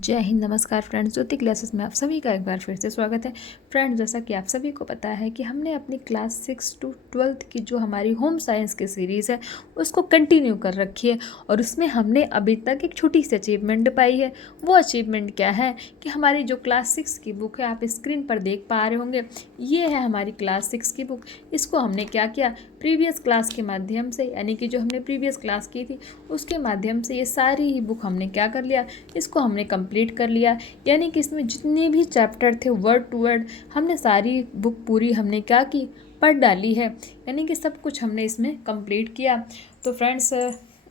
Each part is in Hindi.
जय हिंद। नमस्कार फ्रेंड्स, ज्योति क्लासेस में आप सभी का एक बार फिर से स्वागत है। फ्रेंड्स, जैसा कि आप सभी को पता है कि हमने अपनी क्लास 6 to 12 की जो हमारी होम साइंस की सीरीज़ है उसको कंटिन्यू कर रखी है और उसमें हमने अभी तक एक छोटी सी अचीवमेंट पाई है। वो अचीवमेंट क्या है कि हमारी जो क्लास 6 की बुक है, आप स्क्रीन पर देख पा रहे होंगे, ये है हमारी क्लास 6 की बुक। इसको हमने क्या किया, प्रीवियस क्लास के माध्यम से, यानी कि जो हमने प्रीवियस क्लास की थी उसके माध्यम से ये सारी ही बुक हमने क्या कर लिया, इसको हमने कंप्लीट कर लिया। यानी कि इसमें जितने भी चैप्टर थे वर्ड टू वर्ड हमने सारी बुक पूरी हमने क्या की, पढ़ डाली है। यानी कि सब कुछ हमने इसमें कंप्लीट किया। तो फ्रेंड्स,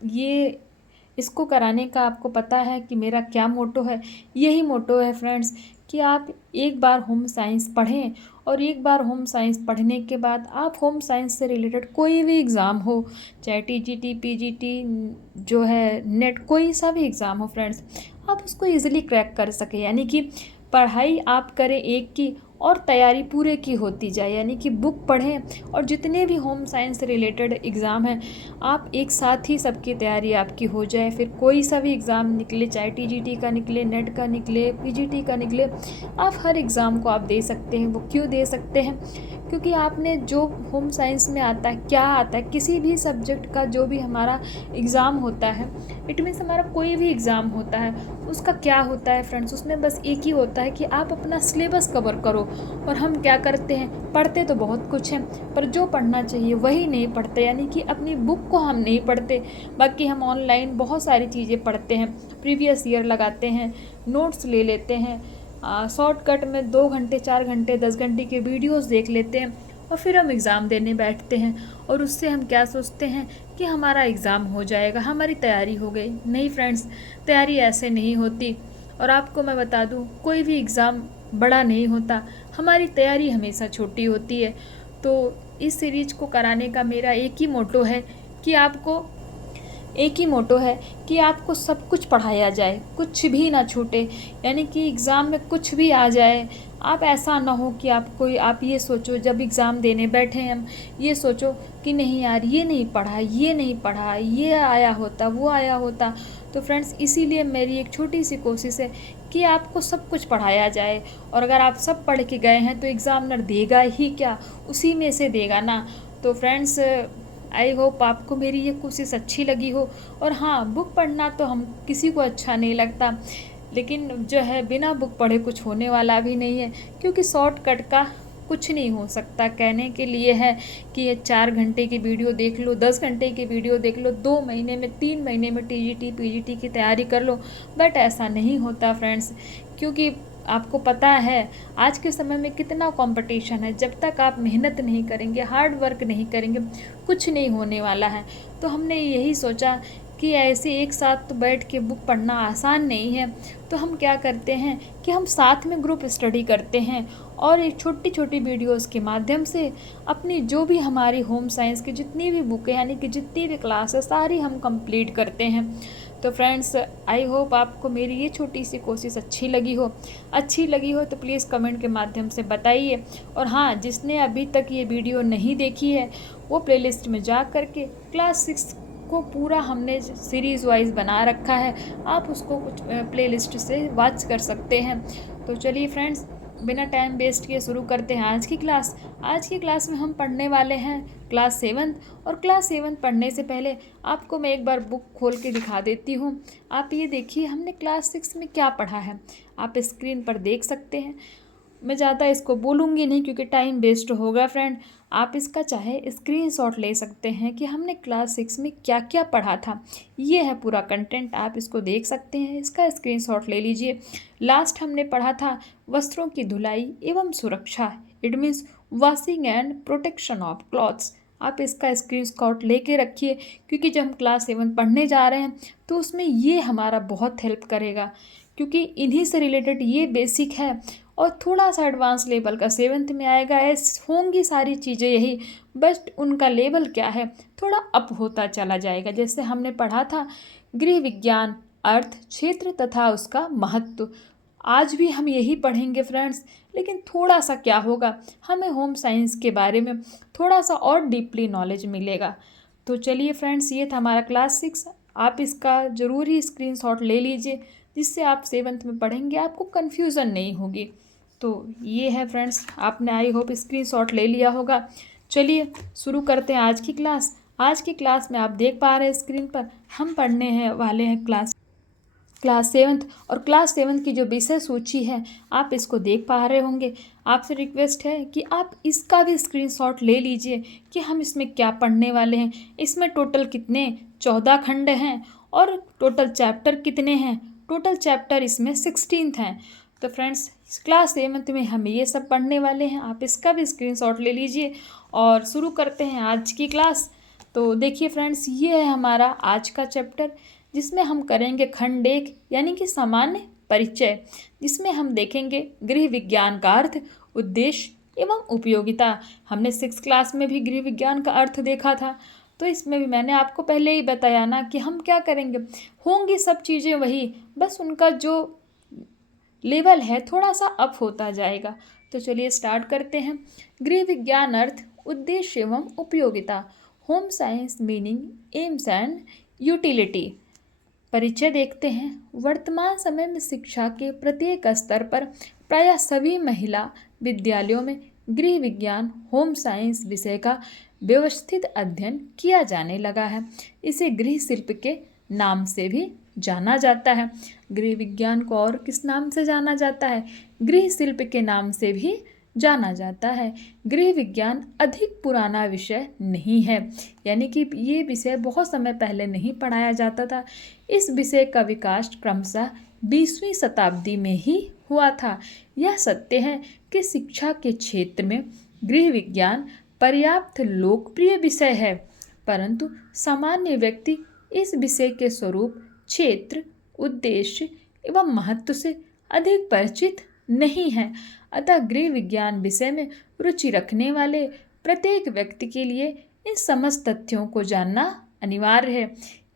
ये इसको कराने का आपको पता है कि मेरा क्या मोटो है। यही मोटो है फ्रेंड्स कि आप एक बार होम साइंस पढ़ें और एक बार होम साइंस पढ़ने के बाद आप होम साइंस से रिलेटेड कोई भी एग्ज़ाम हो, चाहे टीजीटी, पीजीटी, जो है नेट, कोई सा भी एग्ज़ाम हो फ्रेंड्स, आप उसको इजीली क्रैक कर सकें। यानी कि पढ़ाई आप करें एक की और तैयारी पूरे की होती जाए। यानी कि बुक पढ़ें और जितने भी होम साइंस से रिलेटेड एग्ज़ाम हैं आप एक साथ ही सबकी तैयारी आपकी हो जाए। फिर कोई सा भी एग्ज़ाम निकले, चाहे टीजीटी का निकले, नेट का निकले, पीजीटी का निकले, आप हर एग्ज़ाम को आप दे सकते हैं। वो क्यों दे सकते हैं? क्योंकि आपने जो होम साइंस में आता है, क्या आता है, किसी भी सब्जेक्ट का जो भी हमारा एग्ज़ाम होता है, इट मीन्स हमारा कोई भी एग्ज़ाम होता है, उसका क्या होता है फ्रेंड्स, उसमें बस एक ही होता है कि आप अपना सिलेबस कवर करो। और हम क्या करते हैं, पढ़ते तो बहुत कुछ हैं पर जो पढ़ना चाहिए वही नहीं पढ़ते। यानी कि अपनी बुक को हम नहीं पढ़ते, बाकी हम ऑनलाइन बहुत सारी चीज़ें पढ़ते हैं, प्रीवियस ईयर लगाते हैं, नोट्स ले लेते हैं, शॉर्टकट में 2 घंटे, 4 घंटे, 10 घंटे के वीडियोस देख लेते हैं और फिर हम एग्ज़ाम देने बैठते हैं। और उससे हम क्या सोचते हैं कि हमारा एग्ज़ाम हो जाएगा, हमारी तैयारी हो गई। नहीं फ्रेंड्स, तैयारी ऐसे नहीं होती। और आपको मैं बता दूं, कोई भी एग्ज़ाम बड़ा नहीं होता, हमारी तैयारी हमेशा छोटी होती है। तो इस सीरीज को कराने का मेरा एक ही मोटो है कि आपको एक ही मोटो है कि आपको सब कुछ पढ़ाया जाए, कुछ भी ना छूटे। यानी कि एग्ज़ाम में कुछ भी आ जाए, आप ऐसा ना हो कि आप ये सोचो जब एग्ज़ाम देने बैठे हम, ये सोचो कि नहीं यार ये नहीं पढ़ा, ये नहीं पढ़ा, ये आया होता, वो आया होता। तो फ्रेंड्स, इसीलिए मेरी एक छोटी सी कोशिश है कि आपको सब कुछ पढ़ाया जाए। और अगर आप सब पढ़ के गए हैं तो एग्ज़ामिनर देगा ही क्या, उसी में से देगा ना। तो फ्रेंड्स, आई होप आपको मेरी ये कोशिश अच्छी लगी हो। और हाँ, बुक पढ़ना तो हम किसी को अच्छा नहीं लगता, लेकिन जो है बिना बुक पढ़े कुछ होने वाला भी नहीं है। क्योंकि शॉर्टकट का कुछ नहीं हो सकता। कहने के लिए है कि ये 4 घंटे की वीडियो देख लो, 10 घंटे की वीडियो देख लो, 2 महीने में, 3 महीने में टीजीटी पीजीटी की तैयारी कर लो, बट ऐसा नहीं होता फ्रेंड्स। क्योंकि आपको पता है आज के समय में कितना कंपटीशन है। जब तक आप मेहनत नहीं करेंगे, हार्ड वर्क नहीं करेंगे, कुछ नहीं होने वाला है। तो हमने यही सोचा कि ऐसे एक साथ तो बैठ के बुक पढ़ना आसान नहीं है। तो हम क्या करते हैं कि हम साथ में ग्रुप स्टडी करते हैं और एक छोटी छोटी वीडियोस के माध्यम से अपनी जो भी हमारी होम साइंस की जितनी भी बुक है, यानी कि जितनी भी क्लास है, सारी हम कंप्लीट करते हैं। तो फ्रेंड्स, आई होप आपको मेरी ये छोटी सी कोशिश अच्छी लगी हो तो प्लीज़ कमेंट के माध्यम से बताइए। और हाँ, जिसने अभी तक ये वीडियो नहीं देखी है वो प्लेलिस्ट में जा कर के क्लास 6 को पूरा हमने सीरीज़ वाइज बना रखा है, आप उसको कुछ प्लेलिस्ट से वॉच कर सकते हैं। तो चलिए फ्रेंड्स, बिना टाइम वेस्ट किए शुरू करते हैं आज की क्लास। आज की क्लास में हम पढ़ने वाले हैं क्लास 7। और क्लास 7 पढ़ने से पहले आपको मैं एक बार बुक खोल के दिखा देती हूँ। आप ये देखिए हमने क्लास 6 में क्या पढ़ा है, आप स्क्रीन पर देख सकते हैं। मैं ज़्यादा इसको बोलूँगी नहीं क्योंकि टाइम वेस्ट होगा फ्रेंड। आप इसका चाहे स्क्रीनशॉट ले सकते हैं कि हमने क्लास 6 में क्या क्या पढ़ा था। ये है पूरा कंटेंट, आप इसको देख सकते हैं, इसका स्क्रीनशॉट ले लीजिए। लास्ट हमने पढ़ा था वस्त्रों की धुलाई एवं सुरक्षा, it means washing and protection of clothes. आप इसका स्क्रीनशॉट लेके रखिए क्योंकि जब हम क्लास 7 पढ़ने जा रहे हैं तो उसमें ये हमारा बहुत हेल्प करेगा, क्योंकि इन्हीं से रिलेटेड ये बेसिक है। और थोड़ा सा एडवांस लेवल का 7th में आएगा, ऐस होंगी सारी चीज़ें यही, बट उनका लेवल क्या है थोड़ा अप होता चला जाएगा। जैसे हमने पढ़ा था गृह विज्ञान, अर्थ, क्षेत्र तथा उसका महत्व, आज भी हम यही पढ़ेंगे फ्रेंड्स। लेकिन थोड़ा सा क्या होगा, हमें होम साइंस के बारे में थोड़ा सा और डीपली नॉलेज मिलेगा। तो चलिए फ्रेंड्स, ये था हमारा क्लास 6। आप इसका ज़रूर ही स्क्रीनशॉट ले लीजिए जिससे आप 7th में पढ़ेंगे आपको कन्फ्यूज़न नहीं होगी। तो ये है फ्रेंड्स, आपने आई होप स्क्रीनशॉट ले लिया होगा। चलिए शुरू करते हैं आज की क्लास। आज की क्लास में आप देख पा रहे हैं स्क्रीन पर हम पढ़ने हैं वाले हैं क्लास 7th, और क्लास 7th की जो विषय सूची है आप इसको देख पा रहे होंगे। आपसे रिक्वेस्ट है कि आप इसका भी स्क्रीनशॉट ले लीजिए कि हम इसमें क्या पढ़ने वाले हैं। इसमें टोटल कितने 14 खंड हैं और टोटल चैप्टर कितने हैं। टोटल चैप्टर इसमें 16 हैं। तो फ्रेंड्स क्लास 7th में हम ये सब पढ़ने वाले हैं। आप इसका भी स्क्रीनशॉट ले लीजिए और शुरू करते हैं आज की क्लास। तो देखिए फ्रेंड्स, ये है हमारा आज का चैप्टर, जिसमें हम करेंगे खंड 1 यानी कि सामान्य परिचय, जिसमें हम देखेंगे गृह विज्ञान का अर्थ, उद्देश्य एवं उपयोगिता। हमने 6th क्लास में भी गृह विज्ञान का अर्थ देखा था, तो इसमें भी मैंने आपको पहले ही बताया ना कि हम क्या करेंगे। होंगी सब चीज़ें वही, बस उनका जो लेवल है थोड़ा सा अप होता जाएगा। तो चलिए स्टार्ट करते हैं। गृह विज्ञान अर्थ, उद्देश्य एवं उपयोगिता। Home science meaning, AIIMS and utility. परिचय देखते हैं। वर्तमान समय में शिक्षा के प्रत्येक स्तर पर प्रायः सभी महिला विद्यालयों में गृह विज्ञान होम साइंस विषय का व्यवस्थित अध्ययन किया जाने लगा है। इसे गृह शिल्प के नाम से भी जाना जाता है। गृह विज्ञान को और किस नाम से जाना जाता है? गृह शिल्प के नाम से भी जाना जाता है। गृह विज्ञान अधिक पुराना विषय नहीं है, यानी कि ये विषय बहुत समय पहले नहीं पढ़ाया जाता था। इस विषय का विकास क्रमशः 20वीं शताब्दी में ही हुआ था। यह सत्य है कि शिक्षा के क्षेत्र में गृह विज्ञान पर्याप्त लोकप्रिय विषय है, परंतु सामान्य व्यक्ति इस विषय के स्वरूप, क्षेत्र, उद्देश्य एवं महत्व से अधिक परिचित नहीं है। अतः गृह विज्ञान विषय में रुचि रखने वाले प्रत्येक व्यक्ति के लिए इन समस्त तथ्यों को जानना अनिवार्य है।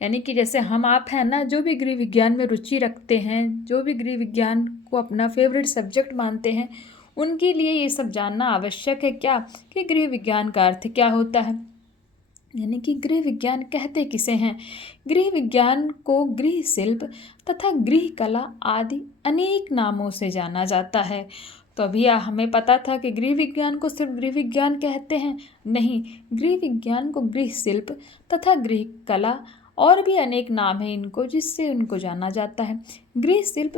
यानी कि जैसे हम आप हैं ना, जो भी गृह विज्ञान में रुचि रखते हैं, जो भी गृह विज्ञान को अपना फेवरेट सब्जेक्ट मानते हैं, उनके लिए ये सब जानना आवश्यक है। क्या कि गृह विज्ञान का अर्थ क्या होता है, यानी कि गृह विज्ञान कहते किसे हैं। गृह विज्ञान को गृह शिल्प तथा गृह कला आदि अनेक नामों से जाना जाता है। तो अभी हमें पता था कि गृह विज्ञान को सिर्फ गृह विज्ञान कहते हैं, नहीं, गृह विज्ञान को गृह शिल्प तथा गृह कला और भी अनेक नाम हैं इनको, जिससे उनको जाना जाता है। गृह शिल्प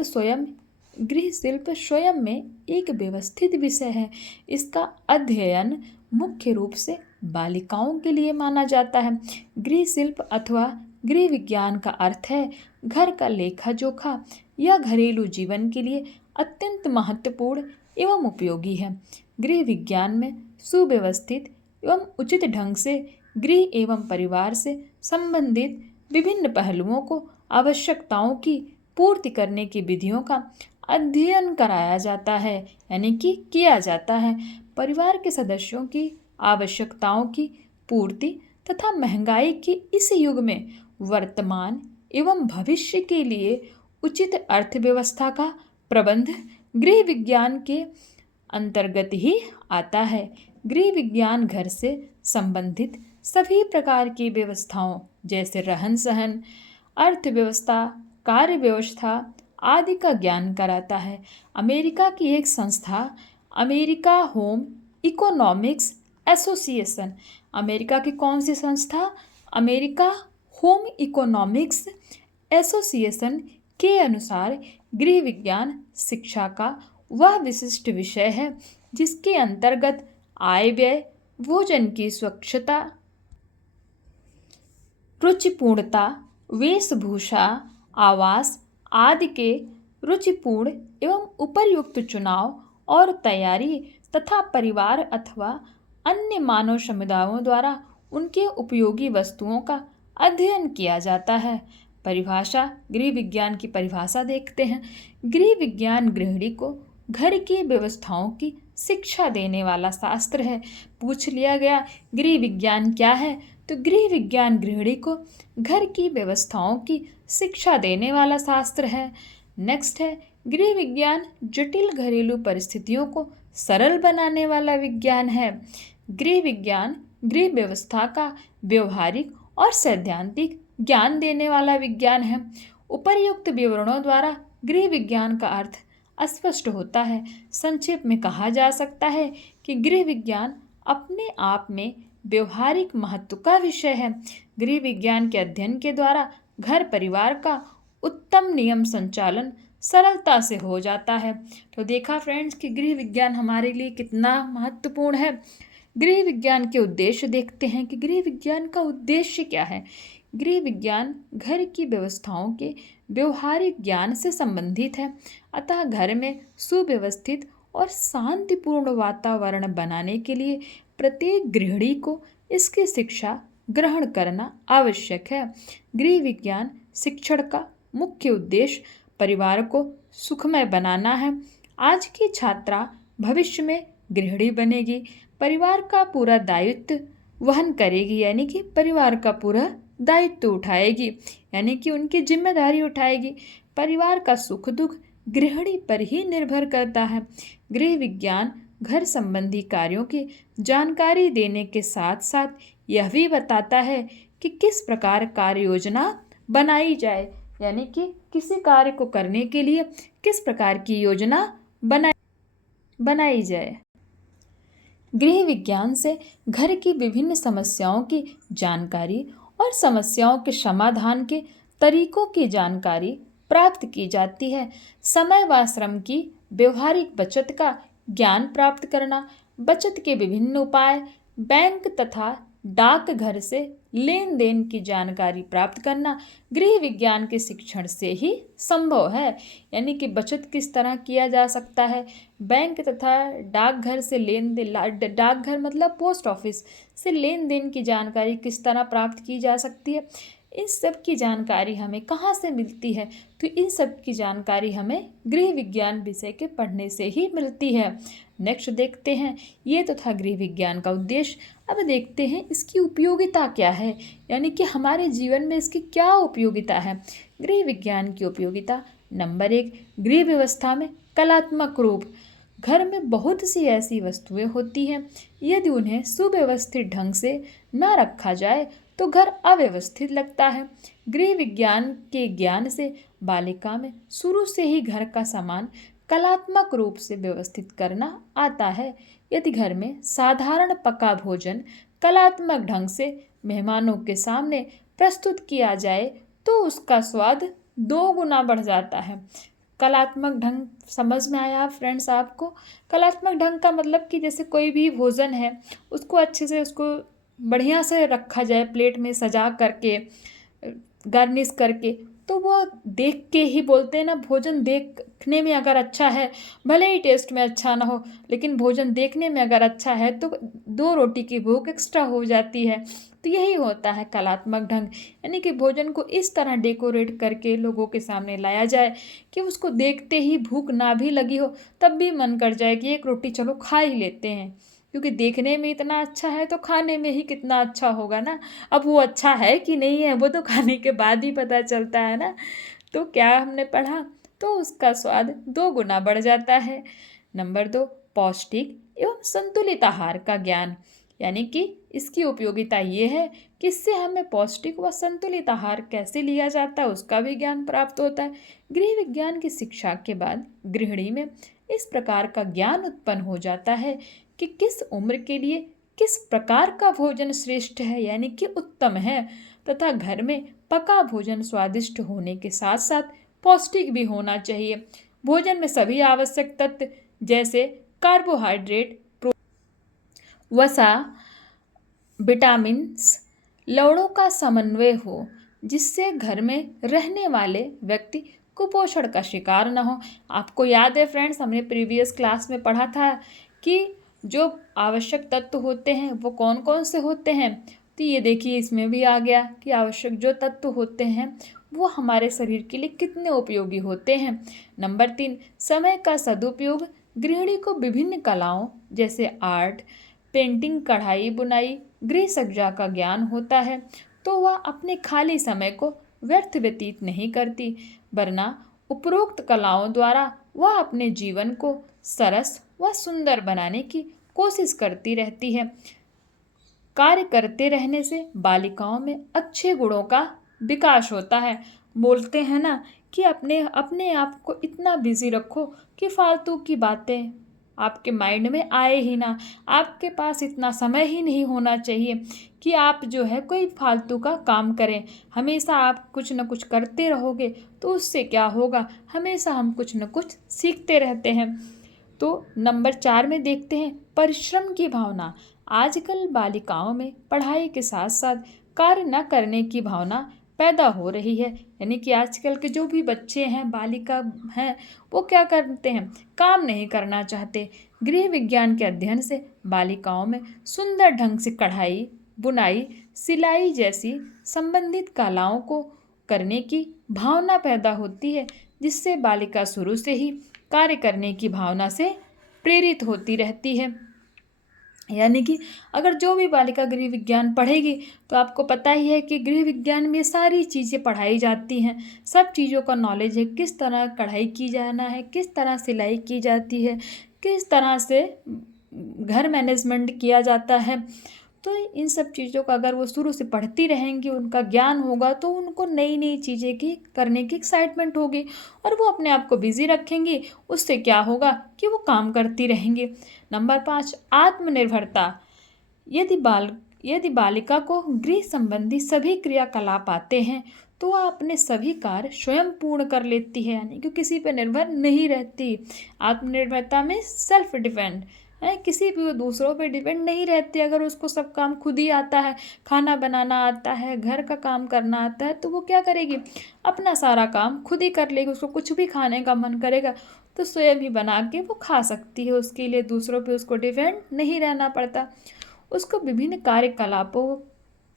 स्वयं में एक व्यवस्थित विषय है। इसका अध्ययन मुख्य रूप से बालिकाओं के लिए माना जाता है। गृह शिल्प अथवा गृह विज्ञान का अर्थ है घर का लेखा जोखा। यह घरेलू जीवन के लिए अत्यंत महत्वपूर्ण एवं उपयोगी है। गृह विज्ञान में सुव्यवस्थित एवं उचित ढंग से गृह एवं परिवार से संबंधित विभिन्न पहलुओं को, आवश्यकताओं की पूर्ति करने की विधियों का अध्ययन कराया जाता है, यानी कि किया जाता है। परिवार के सदस्यों की आवश्यकताओं की पूर्ति तथा महंगाई के इस युग में वर्तमान एवं भविष्य के लिए उचित अर्थव्यवस्था का प्रबंध गृह विज्ञान के अंतर्गत ही आता है। गृह विज्ञान घर से संबंधित सभी प्रकार की व्यवस्थाओं जैसे रहन सहन, अर्थव्यवस्था, कार्य व्यवस्था आदि का ज्ञान कराता है। अमेरिका की एक संस्था, America home economics association, America की कौन सी संस्था? अमेरिका होम इकोनॉमिक्स एसोसिएशन के अनुसार गृह विज्ञान शिक्षा का वह विशिष्ट विषय है जिसके अंतर्गत आय व्यय, भोजन की स्वच्छता, रुचिपूर्णता, वेशभूषा, आवास आदि के रुचिपूर्ण एवं उपयुक्त चुनाव और तैयारी तथा परिवार अथवा अन्य मानव समुदायों द्वारा उनके उपयोगी वस्तुओं का अध्ययन किया जाता है। परिभाषा, गृह विज्ञान की परिभाषा देखते हैं। गृह विज्ञान गृहिणी को घर की व्यवस्थाओं की शिक्षा देने वाला शास्त्र है। पूछ लिया गया गृह विज्ञान क्या है, तो गृह विज्ञान गृहिणी को घर की व्यवस्थाओं की शिक्षा देने वाला शास्त्र है। नेक्स्ट है गृह विज्ञान जटिल घरेलू परिस्थितियों को सरल बनाने वाला विज्ञान है। गृह विज्ञान गृह व्यवस्था का व्यवहारिक और सैद्धांतिक ज्ञान देने वाला विज्ञान है। उपर्युक्त विवरणों द्वारा गृह विज्ञान का अर्थ अस्पष्ट होता है। संक्षेप में कहा जा सकता है कि गृह विज्ञान अपने आप में व्यवहारिक महत्व का विषय है। गृह विज्ञान के अध्ययन के द्वारा घर परिवार का उत्तम नियम संचालन सरलता से हो जाता है। तो देखा फ्रेंड्स कि गृह विज्ञान हमारे लिए कितना महत्वपूर्ण है। गृह विज्ञान के उद्देश्य देखते हैं कि गृह विज्ञान का उद्देश्य क्या है। गृह विज्ञान घर की व्यवस्थाओं के व्यवहारिक ज्ञान से संबंधित है। अतः घर में सुव्यवस्थित और शांतिपूर्ण वातावरण बनाने के लिए प्रत्येक गृहिणी को इसकी शिक्षा ग्रहण करना आवश्यक है। गृह विज्ञान शिक्षण का मुख्य उद्देश्य परिवार को सुखमय बनाना है। आज की छात्रा भविष्य में गृहिणी बनेगी, परिवार का पूरा दायित्व वहन करेगी, यानी कि परिवार का पूरा दायित्व उठाएगी, यानी कि उनकी जिम्मेदारी उठाएगी। परिवार का सुख दुख गृहिणी पर ही निर्भर करता है। गृह विज्ञान घर संबंधी कार्यों की जानकारी देने के साथ साथ यह भी बताता है कि किस प्रकार कार्य योजना बनाई जाए, यानी कि किसी कार्य को करने के लिए किस प्रकार की योजना बनाई जाए। गृह विज्ञान से घर की विभिन्न समस्याओं की जानकारी और समस्याओं के समाधान के तरीकों की जानकारी प्राप्त की जाती है। समय व श्रम की व्यवहारिक बचत का ज्ञान प्राप्त करना, बचत के विभिन्न उपाय, बैंक तथा डाकघर से लेन देन की जानकारी प्राप्त करना गृह विज्ञान के शिक्षण से ही संभव है। यानी कि बचत किस तरह किया जा सकता है, बैंक तथा डाकघर से लेन देन, डाकघर मतलब पोस्ट ऑफिस से लेन देन की जानकारी किस तरह प्राप्त की जा सकती है, इन सब की जानकारी हमें कहाँ से मिलती है। तो इन सब की जानकारी हमें गृह विज्ञान विषय के पढ़ने से ही मिलती है। नेक्स्ट देखते हैं, ये तो था गृह विज्ञान का उद्देश्य। अब देखते हैं इसकी उपयोगिता क्या है, यानी कि हमारे जीवन में इसकी क्या उपयोगिता है। गृह विज्ञान की उपयोगिता नंबर 1, गृह व्यवस्था में कलात्मक रूप। घर में बहुत सी ऐसी वस्तुएं होती हैं, यदि उन्हें सुव्यवस्थित ढंग से न रखा जाए तो घर अव्यवस्थित लगता है। गृह विज्ञान के ज्ञान से बालिका में शुरू से ही घर का सामान कलात्मक रूप से व्यवस्थित करना आता है। यदि घर में साधारण पका भोजन कलात्मक ढंग से मेहमानों के सामने प्रस्तुत किया जाए तो उसका स्वाद 2 गुना बढ़ जाता है। कलात्मक ढंग समझ में आया फ्रेंड्स आपको? कलात्मक ढंग का मतलब कि जैसे कोई भी भोजन है उसको अच्छे से उसको बढ़िया से रखा जाए, प्लेट में सजा करके, गार्निश करके, तो वो देख के ही बोलते हैं ना, भोजन देखने में अगर अच्छा है, भले ही टेस्ट में अच्छा ना हो, लेकिन भोजन देखने में अगर अच्छा है तो 2 रोटी की भूख एक्स्ट्रा हो जाती है। तो यही होता है कलात्मक ढंग, यानी कि भोजन को इस तरह डेकोरेट करके लोगों के सामने लाया जाए कि उसको देखते ही भूख ना भी लगी हो तब भी मन कर जाए कि 1 रोटी चलो खा ही लेते हैं, क्योंकि देखने में इतना अच्छा है तो खाने में ही कितना अच्छा होगा ना। अब वो अच्छा है कि नहीं है वो तो खाने के बाद ही पता चलता है ना। तो क्या हमने पढ़ा, तो उसका स्वाद 2 गुना बढ़ जाता है। नंबर 2, पौष्टिक एवं संतुलित आहार का ज्ञान, यानी कि इसकी उपयोगिता ये है कि इससे हमें पौष्टिक व संतुलित आहार कैसे लिया जाता है उसका भी ज्ञान प्राप्त होता है। गृह विज्ञान की शिक्षा के बाद गृहिणी में इस प्रकार का ज्ञान उत्पन्न हो जाता है कि किस उम्र के लिए किस प्रकार का भोजन श्रेष्ठ है, यानी कि उत्तम है, तथा घर में पका भोजन स्वादिष्ट होने के साथ साथ पौष्टिक भी होना चाहिए। भोजन में सभी आवश्यक तत्व जैसे कार्बोहाइड्रेट, वसा, विटामिन्स, लवणों का समन्वय हो, जिससे घर में रहने वाले व्यक्ति कुपोषण का शिकार न हो। आपको याद है फ्रेंड्स, हमने प्रीवियस क्लास में पढ़ा था कि जो आवश्यक तत्व होते हैं वो कौन कौन से होते हैं। तो ये देखिए इसमें भी आ गया कि आवश्यक जो तत्व होते हैं वो हमारे शरीर के लिए कितने उपयोगी होते हैं। नंबर 3, समय का सदुपयोग। गृहिणी को विभिन्न कलाओं जैसे आर्ट, पेंटिंग, कढ़ाई बुनाई, गृह सज्जा का ज्ञान होता है, तो वह अपने खाली समय को व्यर्थ व्यतीत नहीं करती, वरना उपरोक्त कलाओं द्वारा वह अपने जीवन को सरस व सुंदर बनाने की कोशिश करती रहती है। कार्य करते रहने से बालिकाओं में अच्छे गुणों का विकास होता है। बोलते हैं ना कि अपने अपने आप को इतना बिजी रखो कि फालतू की बातें आपके माइंड में आए ही ना। आपके पास इतना समय ही नहीं होना चाहिए कि आप जो है कोई फालतू का काम करें। हमेशा आप कुछ न कुछ करते रहोगे तो उससे क्या होगा, हमेशा हम कुछ न कुछ सीखते रहते हैं। तो नंबर 4 में देखते हैं परिश्रम की भावना। आजकल बालिकाओं में पढ़ाई के साथ साथ कार्य न करने की भावना पैदा हो रही है। यानी कि आजकल के जो भी बच्चे हैं, बालिका हैं, वो क्या करते हैं, काम नहीं करना चाहते। गृह विज्ञान के अध्ययन से बालिकाओं में सुंदर ढंग से कढ़ाई, बुनाई, सिलाई जैसी संबंधित कलाओं को करने की भावना पैदा होती है, जिससे बालिका शुरू से ही कार्य करने की भावना से प्रेरित होती रहती है। यानी कि अगर जो भी बालिका गृह विज्ञान पढ़ेगी तो आपको पता ही है कि गृह विज्ञान में सारी चीज़ें पढ़ाई जाती हैं। सब चीज़ों का नॉलेज है, किस तरह कढ़ाई की जाना है, किस तरह सिलाई की जाती है, किस तरह से घर मैनेजमेंट किया जाता है। तो इन सब चीज़ों का अगर वो शुरू से पढ़ती रहेंगी, उनका ज्ञान होगा, तो उनको नई नई चीज़ें की करने की एक्साइटमेंट होगी और वो अपने आप को बिजी रखेंगी। उससे क्या होगा कि वो काम करती रहेंगी। नंबर 5, आत्मनिर्भरता। यदि बालिका को गृह संबंधी सभी क्रियाकलाप आते हैं तो वह अपने सभी कार्य स्वयं पूर्ण कर लेती है, यानी कि किसी पर निर्भर नहीं रहती। आत्मनिर्भरता में सेल्फ डिपेंड है, किसी भी वो दूसरों पे डिपेंड नहीं रहती। अगर उसको सब काम खुद ही आता है, खाना बनाना आता है, घर का काम करना आता है, तो वो क्या करेगी, अपना सारा काम खुद ही कर लेगी। उसको कुछ भी खाने का मन करेगा तो स्वयं ही बना के वो खा सकती है। उसके लिए दूसरों पे उसको डिपेंड नहीं रहना पड़ता। उसको विभिन्न कार्यकलापों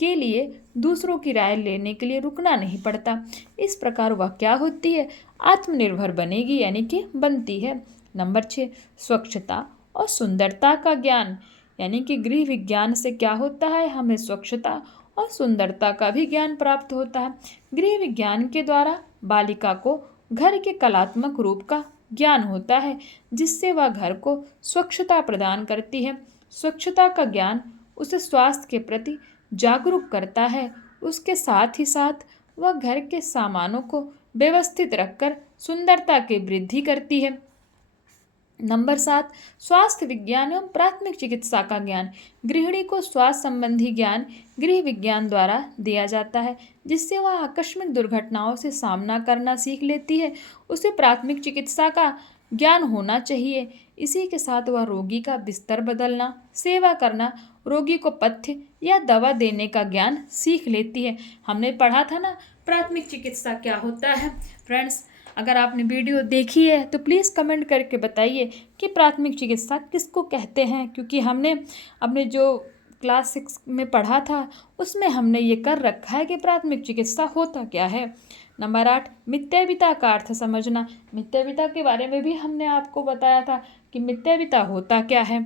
के लिए दूसरों की राय लेने के लिए रुकना नहीं पड़ता। इस प्रकार वह क्या होती है, आत्मनिर्भर बनेगी, यानी कि बनती है। नंबर 6, स्वच्छता और सुंदरता का ज्ञान। यानी कि गृह विज्ञान से क्या होता है, हमें स्वच्छता और सुंदरता का भी ज्ञान प्राप्त होता है। गृह विज्ञान के द्वारा बालिका को घर के कलात्मक रूप का ज्ञान होता है, जिससे वह घर को स्वच्छता प्रदान करती है। स्वच्छता का ज्ञान उसे स्वास्थ्य के प्रति जागरूक करता है। उसके साथ ही साथ वह घर के सामानों को व्यवस्थित रखकर सुंदरता की वृद्धि करती है। नंबर 7, स्वास्थ्य विज्ञान एवं प्राथमिक चिकित्सा का ज्ञान। गृहिणी को स्वास्थ्य संबंधी ज्ञान गृह विज्ञान द्वारा दिया जाता है, जिससे वह आकस्मिक दुर्घटनाओं से सामना करना सीख लेती है। उसे प्राथमिक चिकित्सा का ज्ञान होना चाहिए। इसी के साथ वह रोगी का बिस्तर बदलना, सेवा करना, रोगी को पथ्य या दवा देने का ज्ञान सीख लेती है। हमने पढ़ा था ना प्राथमिक चिकित्सा क्या होता है। फ्रेंड्स, अगर आपने वीडियो देखी है तो प्लीज़ कमेंट करके बताइए कि प्राथमिक चिकित्सा किसको कहते हैं, क्योंकि हमने अपने जो क्लास 6 में पढ़ा था उसमें हमने ये कर रखा है कि प्राथमिक चिकित्सा होता क्या है। नंबर 8, मित्यविता का अर्थ समझना। मित्यविता के बारे में भी हमने आपको बताया था कि मित्यविता होता क्या है।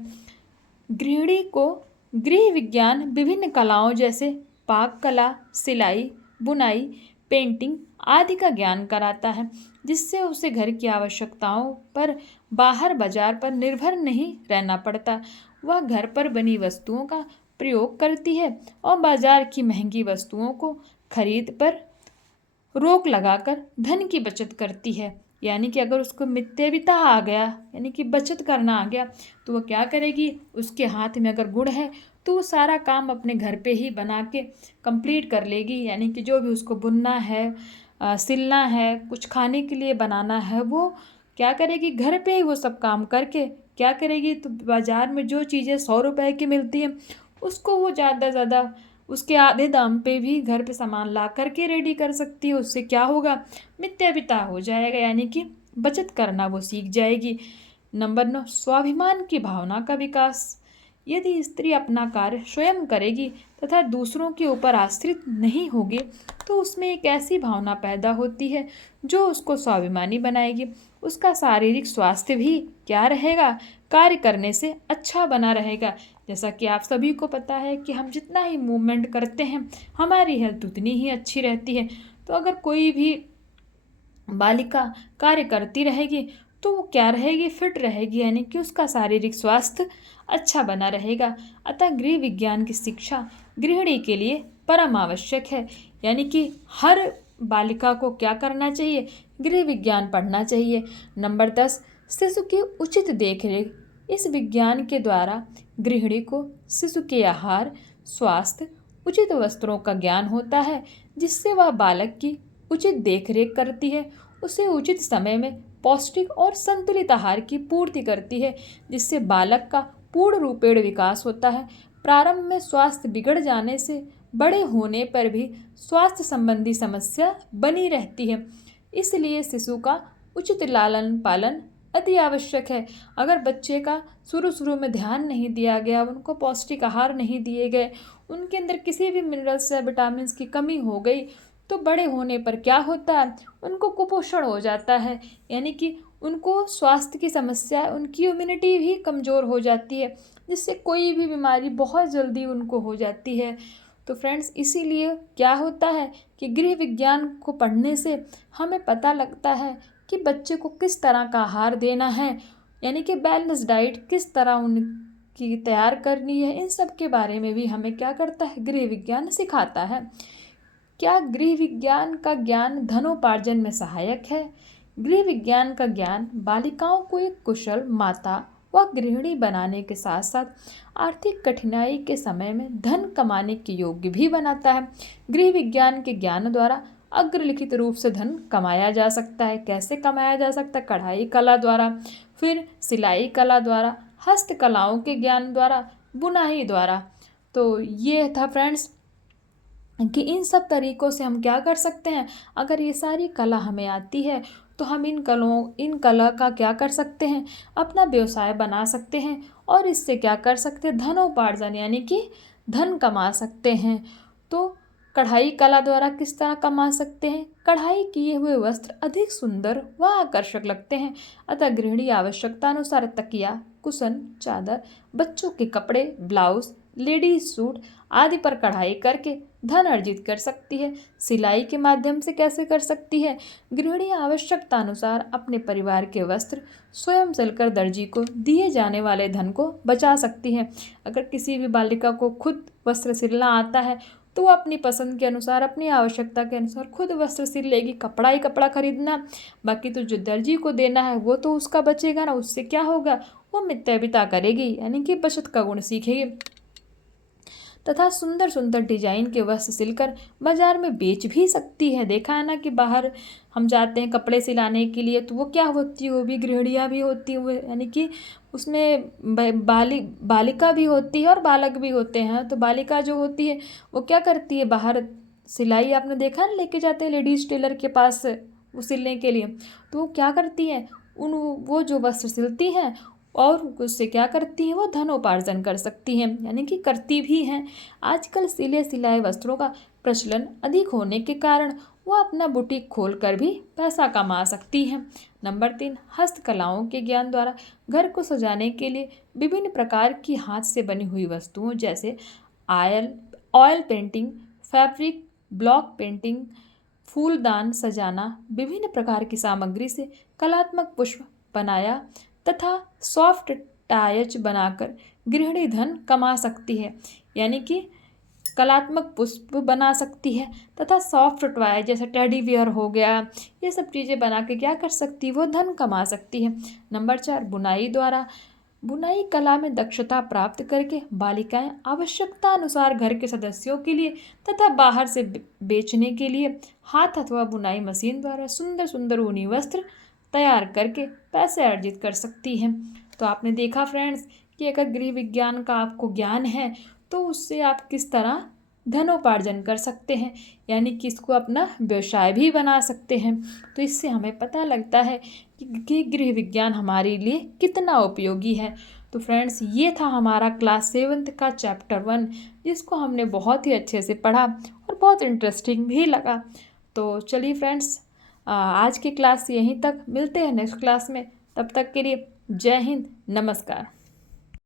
गृहिणी को गृह विज्ञान विभिन्न कलाओं जैसे पाक कला, सिलाई, बुनाई, पेंटिंग आदि का ज्ञान कराता है, जिससे उसे घर की आवश्यकताओं पर बाहर बाजार पर निर्भर नहीं रहना पड़ता। वह घर पर बनी वस्तुओं का प्रयोग करती है और बाजार की महंगी वस्तुओं को खरीद पर रोक लगाकर धन की बचत करती है। यानी कि अगर उसको मित्यविता आ गया, यानी कि बचत करना आ गया, तो वो क्या करेगी, उसके हाथ में अगर गुण है तो वो सारा काम अपने घर पे ही बना के कंप्लीट कर लेगी। यानी कि जो भी उसको बुनना है, सिलना है, कुछ खाने के लिए बनाना है, वो क्या करेगी, घर पे ही वो सब काम करके क्या करेगी, तो बाज़ार में जो चीज़ें 100 रुपए की मिलती हैं उसको वो ज़्यादा ज़्यादा उसके आधे दाम पे भी घर पे सामान ला करके रेडी कर सकती है। उससे क्या होगा, मित्यविता हो जाएगा, यानी कि बचत करना वो सीख जाएगी। नंबर 9, स्वाभिमान की भावना का विकास। यदि स्त्री अपना कार्य स्वयं करेगी तथा दूसरों के ऊपर आश्रित नहीं होगी तो उसमें एक ऐसी भावना पैदा होती है जो उसको स्वाभिमानी बनाएगी। उसका शारीरिक स्वास्थ्य भी क्या रहेगा, कार्य करने से अच्छा बना रहेगा। जैसा कि आप सभी को पता है कि हम जितना ही मूवमेंट करते हैं हमारी हेल्थ उतनी ही अच्छी रहती है। तो अगर कोई भी बालिका कार्य करती रहेगी तो वो क्या रहेगी, फिट रहेगी, यानी कि उसका शारीरिक स्वास्थ्य अच्छा बना रहेगा। अतः गृह विज्ञान की शिक्षा गृहिणी के लिए परम आवश्यक है। यानी कि हर बालिका को क्या करना चाहिए, गृह विज्ञान पढ़ना चाहिए। नंबर 10, शिशु की उचित देखरेख। इस विज्ञान के द्वारा गृहिणी को शिशु के आहार, स्वास्थ्य, उचित वस्त्रों का ज्ञान होता है, जिससे वह बालक की उचित देखरेख करती है, उसे उचित समय में पौष्टिक और संतुलित आहार की पूर्ति करती है, जिससे बालक का पूर्ण रूपेण विकास होता है। प्रारंभ में स्वास्थ्य बिगड़ जाने से बड़े होने पर भी स्वास्थ्य संबंधी समस्या बनी रहती है। इसलिए शिशु का उचित लालन पालन अति आवश्यक है। अगर बच्चे का शुरू में ध्यान नहीं दिया गया, उनको पौष्टिक आहार नहीं दिए गए, उनके अंदर किसी भी मिनरल्स या विटामिन की कमी हो गई, तो बड़े होने पर क्या होता है, उनको कुपोषण हो जाता है, यानी कि उनको स्वास्थ्य की समस्या, उनकी इम्यूनिटी भी कमज़ोर हो जाती है, जिससे कोई भी बीमारी बहुत जल्दी उनको हो जाती है। तो फ्रेंड्स, इसीलिए क्या होता है कि गृह विज्ञान को पढ़ने से हमें पता लगता है कि बच्चे को किस तरह का आहार देना है, यानी कि बैलेंस डाइट किस तरह उनकी तैयार करनी है। इन सब के बारे में भी हमें क्या करता है, गृह विज्ञान सिखाता है। क्या गृह विज्ञान का ज्ञान धनोपार्जन में सहायक है? गृह विज्ञान का ज्ञान बालिकाओं को एक कुशल माता व गृहिणी बनाने के साथ साथ आर्थिक कठिनाई के समय में धन कमाने के योग्य भी बनाता है। गृह विज्ञान के ज्ञान द्वारा अग्रलिखित रूप से धन कमाया जा सकता है। कैसे कमाया जा सकता है? कढ़ाई कला द्वारा, फिर सिलाई कला द्वारा, हस्तकलाओं के ज्ञान द्वारा, बुनाई द्वारा। तो ये था फ्रेंड्स कि इन सब तरीक़ों से हम क्या कर सकते हैं। अगर ये सारी कला हमें आती है तो हम इन कला का क्या कर सकते हैं, अपना व्यवसाय बना सकते हैं और इससे क्या कर सकते हैं, धनोपार्जन यानी कि धन कमा सकते हैं। तो कढ़ाई कला द्वारा किस तरह कमा सकते हैं? कढ़ाई किए हुए वस्त्र अधिक सुंदर व आकर्षक लगते हैं, अतः गृहिणी आवश्यकता अनुसार तकिया, कुशन, चादर, बच्चों के कपड़े, ब्लाउज, लेडीज सूट आदि पर कढ़ाई करके धन अर्जित कर सकती है। सिलाई के माध्यम से कैसे कर सकती है? गृहिणी आवश्यकता अनुसार अपने परिवार के वस्त्र स्वयं सिलकर दर्जी को दिए जाने वाले धन को बचा सकती है। अगर किसी भी बालिका को खुद वस्त्र सिलना आता है तो वो अपनी पसंद के अनुसार, अपनी आवश्यकता के अनुसार खुद वस्त्र सिल लेगी। कपड़ा ही कपड़ा खरीदना, बाकी तो जो दर्जी को देना है वो तो उसका बचेगा ना। उससे क्या होगा, वो मितव्ययिता करेगी, यानी कि बचत का गुण सीखेगी तथा सुंदर सुंदर डिजाइन के वस्त्र सिलकर बाजार में बेच भी सकती है। देखा है ना कि बाहर हम जाते हैं कपड़े सिलाने के लिए, तो वो क्या होती है, वो भी गृहिणियाँ भी होती हैं, यानी कि उसमें बालिका भी होती है और बालक भी होते हैं। तो बालिका जो होती है वो क्या करती है, बाहर सिलाई आपने देखा ना, लेके जाते हैं लेडीज़ टेलर के पास वो सिलने के लिए। तो वो क्या करती हैं, वो जो वस्त्र सिलती हैं और उससे क्या करती हैं, वो धनोपार्जन कर सकती हैं, यानी कि करती भी हैं। आजकल सिले सिलाए वस्त्रों का प्रचलन अधिक होने के कारण वो अपना बुटीक खोलकर भी पैसा कमा सकती हैं। नंबर 3, हस्तकलाओं के ज्ञान द्वारा घर को सजाने के लिए विभिन्न प्रकार की हाथ से बनी हुई वस्तुओं जैसे oil painting, fabric block painting, फूलदान सजाना, विभिन्न प्रकार की सामग्री से कलात्मक पुष्प बनाया तथा सॉफ्ट टायच बनाकर गृहिणी धन कमा सकती है, यानी कि कलात्मक पुष्प बना सकती है तथा सॉफ्ट टॉय जैसे टेडी बियर हो गया, ये सब चीज़ें बना के क्या कर सकती है, वो धन कमा सकती है। नंबर 4, बुनाई द्वारा बुनाई कला में दक्षता प्राप्त करके बालिकाएं आवश्यकता अनुसार घर के सदस्यों के लिए तथा बाहर से बेचने के लिए हाथ अथवा बुनाई मशीन द्वारा सुंदर सुंदर ऊनी वस्त्र तैयार करके पैसे अर्जित कर सकती हैं। तो आपने देखा फ्रेंड्स कि अगर गृह विज्ञान का आपको ज्ञान है तो उससे आप किस तरह धनोपार्जन कर सकते हैं, यानी कि इसको अपना व्यवसाय भी बना सकते हैं। तो इससे हमें पता लगता है कि गृह विज्ञान हमारे लिए कितना उपयोगी है। तो फ्रेंड्स, ये था हमारा क्लास 7th का चैप्टर 1, जिसको हमने बहुत ही अच्छे से पढ़ा और बहुत इंटरेस्टिंग भी लगा। तो चलिए फ्रेंड्स, आज की क्लास यहीं तक, मिलते हैं नेक्स्ट क्लास में। तब तक के लिए जय हिंद, नमस्कार।